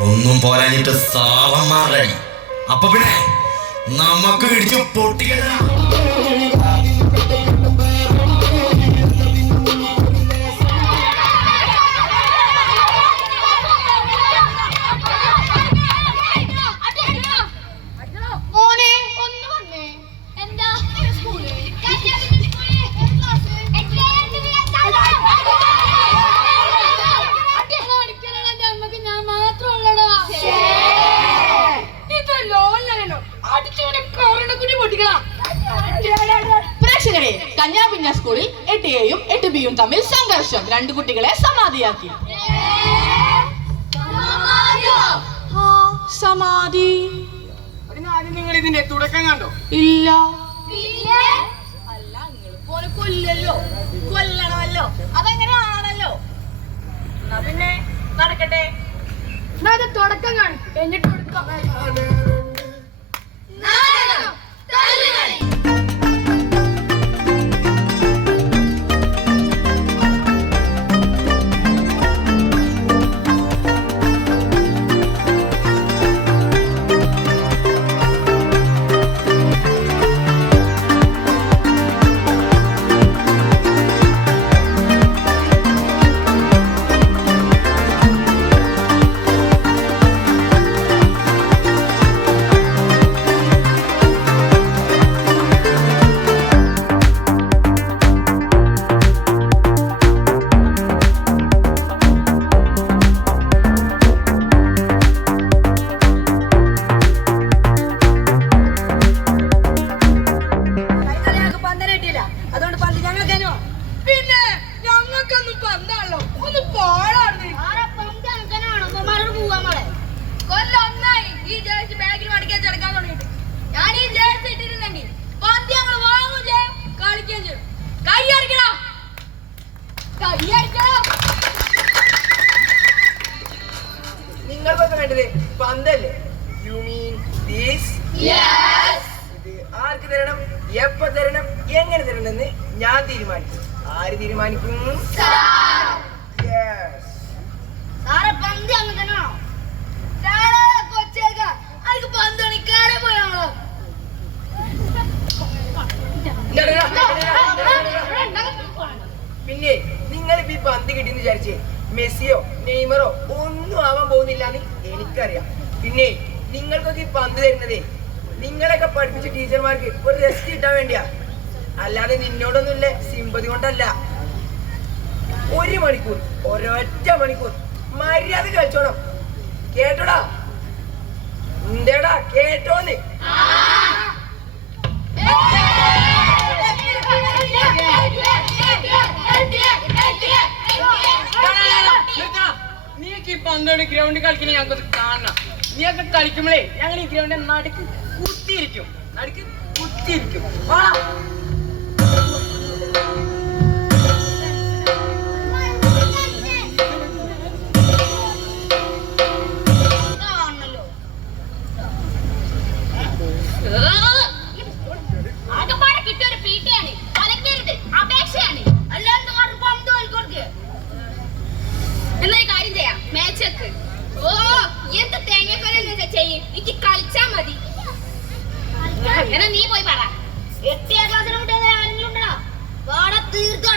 ഒന്നും പോരാഞ്ഞിട്ട് സാവന്മാരുടെ അപ്പൊ പിന്നെ നമുക്ക് ഇടിച്ച് പൊട്ടിക്കലാ കന്യാപിഞ്ഞ സ്കൂളിൽ എട്ട് എയും എട്ട് ബിയും തമ്മിൽ സംഘർഷം. രണ്ട് കുട്ടികളെ സമാധിയാക്കി. സമാധി. നിങ്ങൾ ഇതിന്റെ തുടക്കം കണ്ടോ? ഇല്ല. അല്ല നിങ്ങൾ പോലെ കൊല്ലല്ലോ. കൊല്ലണമല്ലോ. അതെങ്ങനെ ആണല്ലോ പിന്നെ നടക്കട്ടെ. തുടക്കം കാണിക്കും. എന്നിട്ട് കൊടുക്കാം. എങ്ങനെ തരണമെന്ന് ഞാൻ തീരുമാനിക്കും. ആര് തീരുമാനിക്കും. പിന്നെ നിങ്ങൾ ഇപ്പൊ ഈ പന്ത് കിട്ടിയെന്ന് വിചാരിച്ചേ മെസ്സിയോ നെയ്മറോ ഒന്നും ആവാൻ പോകുന്നില്ല എന്ന് എനിക്കറിയാം. പിന്നെ നിങ്ങൾക്കൊക്കെ ഈ പന്ത് തരുന്നതേ നിങ്ങളൊക്കെ പഠിപ്പിച്ച ടീച്ചർമാർക്ക് ഒരു റെസ്റ്റ് കിട്ടാൻ വേണ്ടിയാ. അല്ലാതെ നിന്നോടൊന്നുമില്ല സിമ്പതി കൊണ്ടല്ല. ഒരു മണിക്കൂർ ഒരൊറ്റ മണിക്കൂർ മര്യാദ കഴിച്ചോണം കേട്ടോടാ? എന്തേടാ കേട്ടോന്ന്. നീക്ക് ഗ്രൗണ്ടിൽ കളിക്കണേ ഞങ്ങൾക്ക് കാണണം. നീയൊക്കെ കളിക്കുമ്പോഴേ ഞങ്ങൾ ഈ ഗ്രൗണ്ടിൽ നടുക്ക് കുത്തിയിരിക്കും. നടുക്ക് കുത്തിയിരിക്കും. വാ. ഒരു കാര്യം ചെയ്യാം. മാച്ച് വെക്ക്. ഓ എന്ത് തേങ്ങക്കൊലെന്ന് ചെയ്യ്. എനിക്ക് കളിച്ചാ മതി. എന്നാ നീ പോയി പറ. എട്ടിയ ക്ലാസ്സിലും വാട തീർത്തു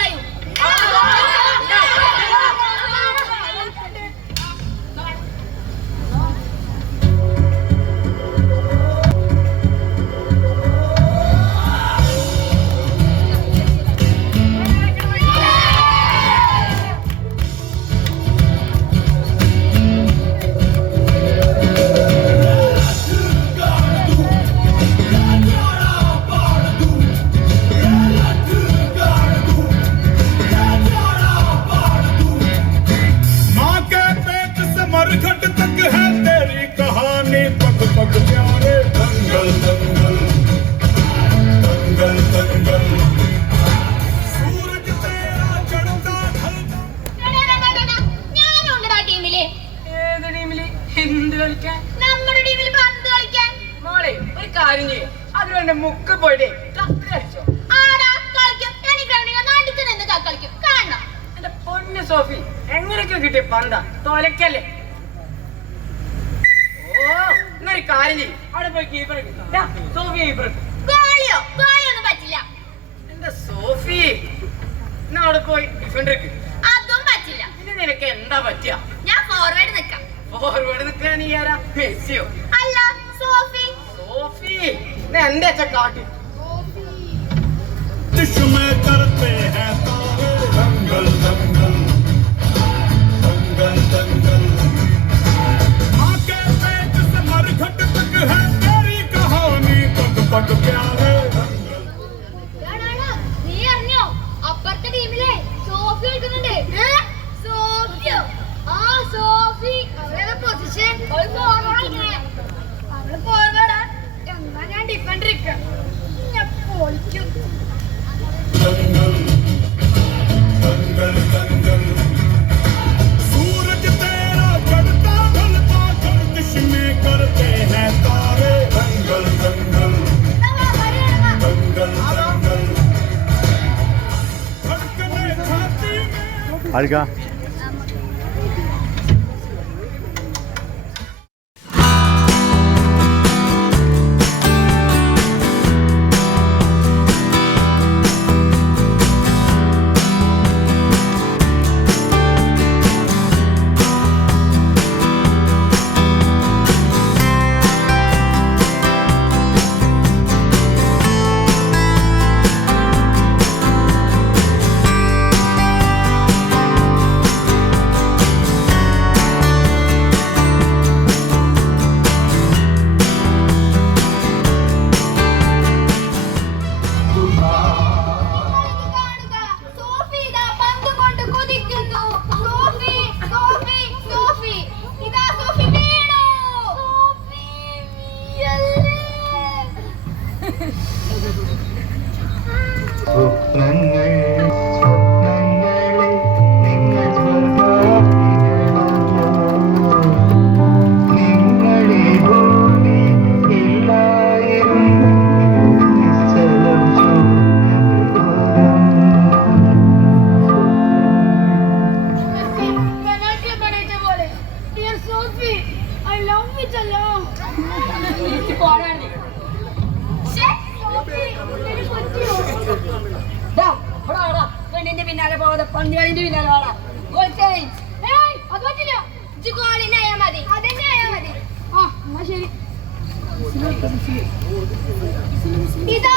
നമ്മുടെ ടീമിൽ കളിക്കാൻ? മോളെ ഒരു കാര്യം ചെയ്യും. അതിന് എന്റെ മുക്ക് പോയിട്ട് കക്ക് കളിച്ചോ എന്റെ പൊന്ന് സോഫി എങ്ങനെയൊക്കെ കിട്ടിയ പന്ത. തൊലക്കല്ലേ? ഓ എന്നൊരു കാര്യം അവിടെ പോയി കീപ്പർ സോഫി കീപ്പർ പറ്റില്ല. എന്റെ സോഫി എന്നാ അവിടെ പോയി ഡിഫൻഡർക്ക് അതും പറ്റില്ല. പിന്നെ നിനക്ക് എന്താ പറ്റിയ? ഞാൻ ഫോർവേഡ് നിൽക്കാം ഫോർവേഡ് നിൽക്കാൻ ഈ ആരാ? മെസ്സിയോ? അല്ല സോഫി. സോഫി? എന്റെ അച്ഛൻ കാട്ടി. ദംഗൽ ദംഗൽ ദംഗൽ ദംഗൽ आके पेट से मर घट तक है तेरी कहानी तक पक प्यारे Harika. സ്വപ്നങ്ങൾ ഇതാ.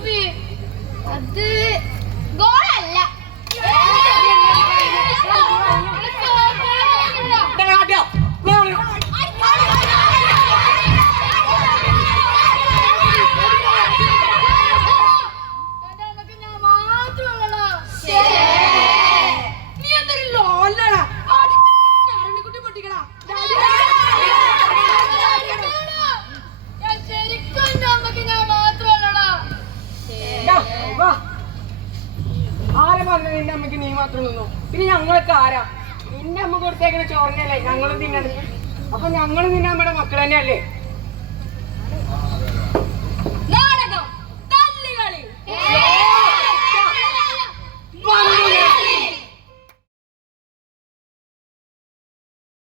Sophie. Adi. Go. ഞങ്ങളൊക്കെ ആരാ? നിന്നെ അമ്മ കൊടുത്തേക്കുന്ന ചോറിനല്ലേ ഞങ്ങളും തിന്നണത്? അപ്പൊ ഞങ്ങളും തിന്നാൻ നമ്മുടെ മക്കൾ തന്നെയല്ലേ?